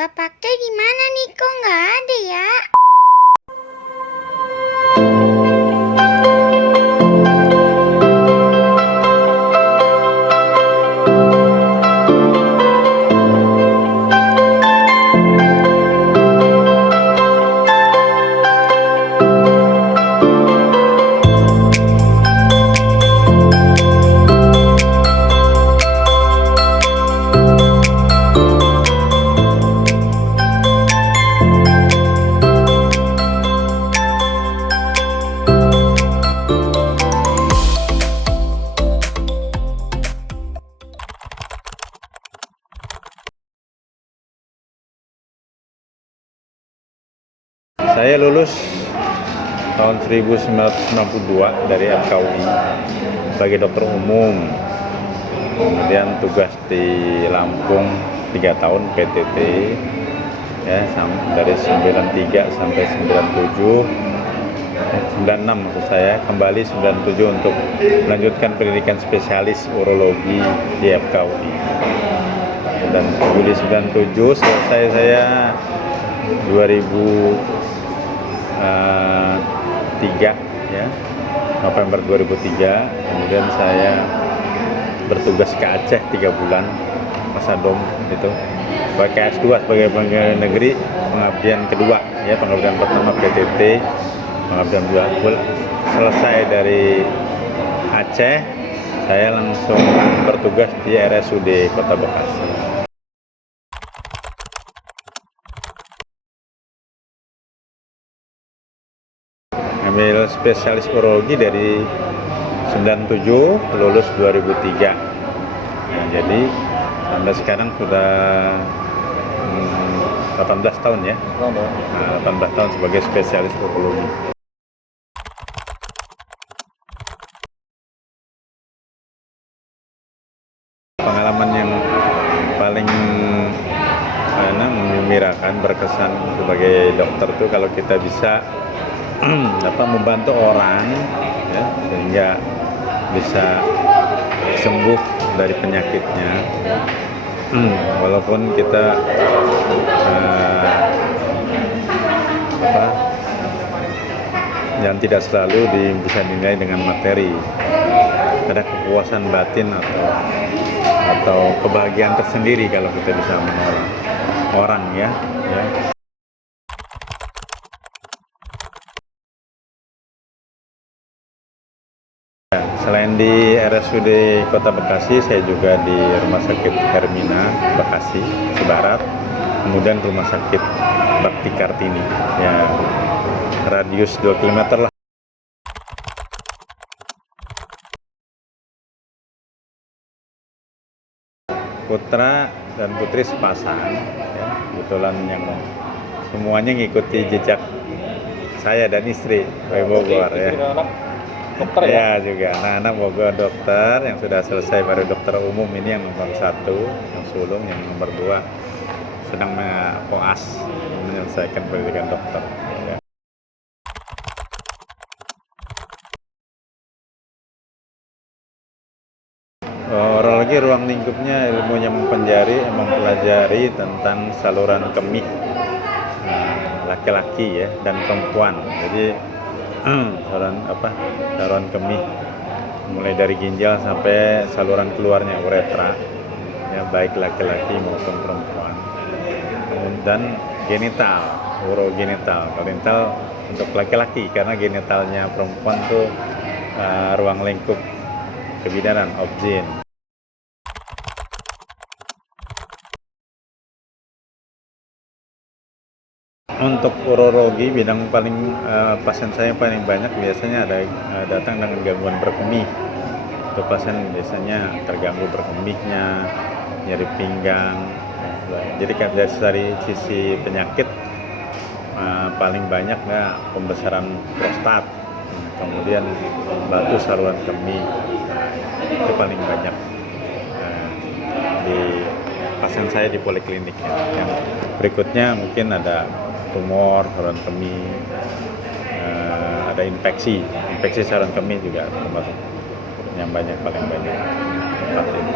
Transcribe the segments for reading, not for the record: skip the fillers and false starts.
Bapaknya di mana nih? Kok nggak ada ya? Saya lulus tahun 1992 dari FKUI sebagai dokter umum. Kemudian tugas di Lampung 3 tahun PTT ya, dari 93 sampai 97, 96 maksud saya, kembali 97 untuk melanjutkan pendidikan spesialis urologi di FKUI. Dan Juli 97 selesai saya 2003 ya, November 2003. Kemudian saya bertugas ke Aceh 3 bulan, Pasadom itu sebagai KS2, sebagai pegawai negeri, pengabdian kedua ya, pengabdian pertama PTT, pengabdian kedua. Selesai dari Aceh, saya langsung bertugas di RSUD Kota Bekasi. Ambil spesialis urologi dari 97, lulus 2003. Nah, jadi sampai sekarang sudah 18 tahun ya. Nah, 18 tahun sebagai spesialis urologi. Pengalaman yang paling mengembirakan, berkesan sebagai dokter tuh kalau kita bisa membantu orang ya, sehingga bisa sembuh dari penyakitnya, walaupun kita yang tidak selalu bisa dinilai dengan materi. Ada kepuasan batin atau kebahagiaan tersendiri kalau kita bisa menolong orang ya. Selain di RSUD Kota Bekasi, saya juga di Rumah Sakit Hermina Bekasi, Cibarat, kemudian Rumah Sakit Bakti Kartini, ya radius 2 km lah. Putra dan putri sepasang, ya, kebetulan yang semuanya ngikuti jejak saya dan istri, Bogor ya. Dokter ya juga, anak-anak Bogor dokter yang sudah selesai baru dokter umum ini yang nomor 1, yang sulung, yang nomor 2 sedang koas menyelesaikan pendidikan dokter. Ya. Urologi ruang lingkupnya ilmunya mempelajari tentang saluran kemih laki-laki ya dan perempuan. Jadi saluran kemih mulai dari ginjal sampai saluran keluarnya uretra ya, baik laki-laki maupun perempuan, dan genital, urogenital. Genital untuk laki-laki karena genitalnya perempuan tuh ruang lingkup kebidanan, objin. Untuk urologi, bidang pasien saya paling banyak biasanya datang dengan gangguan berkemih. Untuk pasien biasanya terganggu berkemihnya, nyeri pinggang. Jadi dari sisi penyakit paling banyak pembesaran prostat, kemudian batu saluran kemih, itu paling banyak di pasien saya di poliklinik ya. Yang berikutnya mungkin ada tumor saluran kemih, ada infeksi saluran kemih juga termasuk yang paling banyak tempat ini.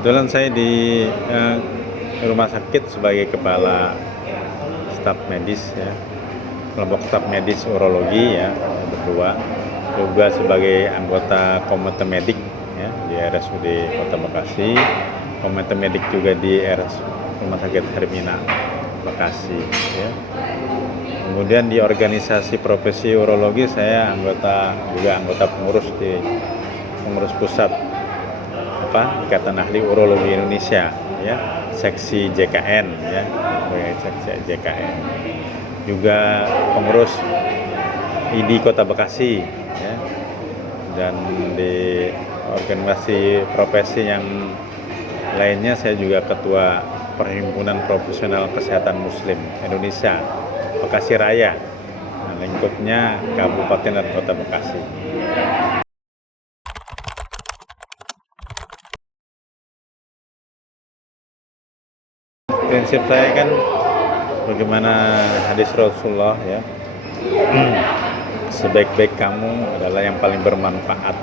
Kebetulan saya di rumah sakit sebagai kepala staf medis ya, kelompok staf medis urologi ya, berdua, juga sebagai anggota komite medik ya di RSUD Kota Bekasi, komite medik juga di Rumah Sakit Hermina Bekasi ya. Kemudian di organisasi profesi urologi saya juga anggota pengurus pusat Ikatan Ahli Urologi Indonesia ya, seksi JKN ya, seksi JKN. Juga pengurus ID Kota Bekasi ya. Dan di organisasi profesi yang lainnya saya juga ketua Perhimpunan Profesional Kesehatan Muslim Indonesia Bekasi Raya, lingkupnya Kabupaten dan Kota Bekasi. Prinsip saya kan bagaimana hadis Rasulullah ya, sebaik-baik kamu adalah yang paling bermanfaat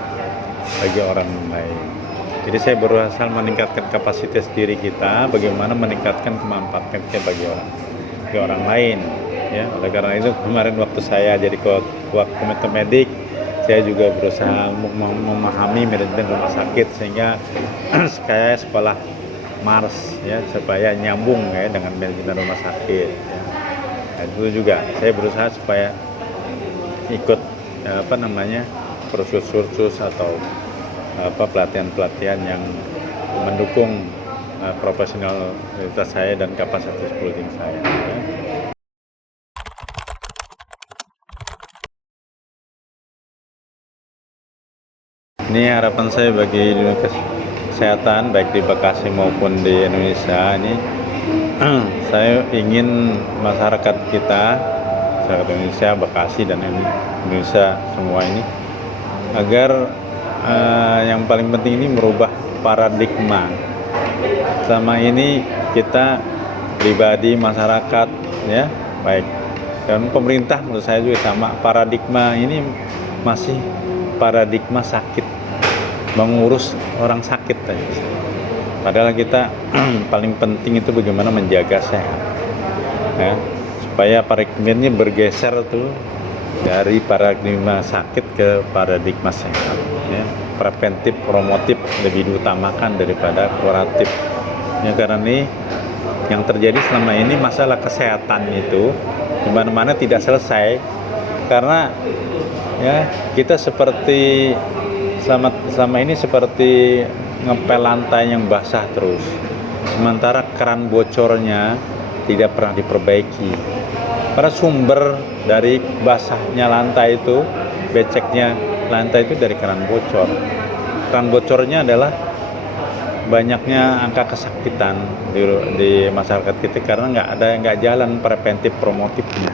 bagi orang lain. Jadi saya berusaha meningkatkan kapasitas diri kita, bagaimana meningkatkan kemanfaatan kita bagi orang lain ya. Oleh karena itu kemarin waktu saya jadi ketua komite medik, saya juga berusaha memahami manajemen rumah sakit sehingga saya sekolah Mars ya, supaya nyambung ya dengan manajemen rumah sakit ya. Nah, itu juga saya berusaha supaya ikut kursus atau pelatihan-pelatihan yang mendukung profesionalitas saya dan kapasitas building saya ya. Ini harapan saya bagi dunia kesehatan baik di Bekasi maupun di Indonesia ini. Saya ingin masyarakat kita, masyarakat Indonesia, Bekasi dan Indonesia semua ini, agar yang paling penting ini merubah paradigma. Selama ini kita pribadi, masyarakat ya, baik dan pemerintah menurut saya juga sama, paradigma ini masih paradigma sakit, mengurus orang sakit aja. Padahal kita paling penting itu bagaimana menjaga sehat ya, supaya paradigmanya bergeser tuh dari paradigma sakit ke paradigma sehat ya. Preventif, promotif lebih diutamakan daripada kuratif ya, karena ini yang terjadi selama ini masalah kesehatan itu di mana-mana tidak selesai, karena ya kita seperti selama ini seperti ngepel lantai yang basah terus, sementara keran bocornya tidak pernah diperbaiki. Karena sumber dari basahnya lantai itu, beceknya lantai itu dari keran bocor. Keran bocornya adalah banyaknya angka kesakitan di masyarakat kita karena nggak jalan preventif promotifnya.